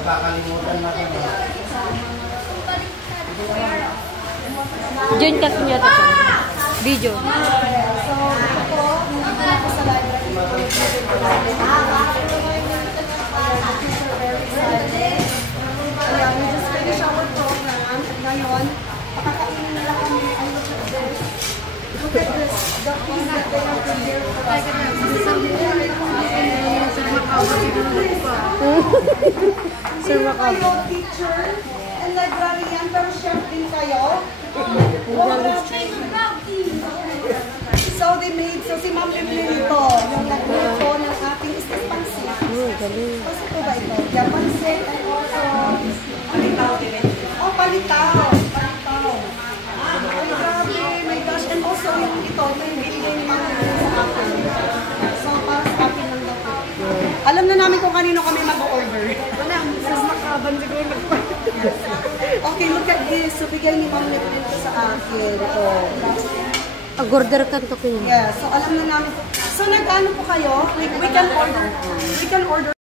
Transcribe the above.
Kakalimutan natin. Diyan kasi niya ito. Video. So, ito po, nandito na po sa library. We just finished our program. At ngayon, pakakainin nila kami. And look at this. Look at this. The things that they are prepared for us. Hindi na kayo teacher and librarian, pero chef din kayo. So they made, so si Ma'am Evelyn ito, yung nagluto ng ating ispansit. Kasi ito ba ito? Japansit and also palitaw din. Oh, palitaw. Palitaw. Ay, grabe. My gosh. And also yung ito, yung binigay ni Ma'am Evelyn sa akin. So para sa akin lang daw. Alam na namin kung kanino kami mag-order. Wala, mas makaban siguro nag-order. Okay, look at this. So bigay ni Ma'am Evelyn ito sa akin. Oh. Agorder ka to kayo. Yeah, so alam na namin. So nag-ano po kayo? We can order.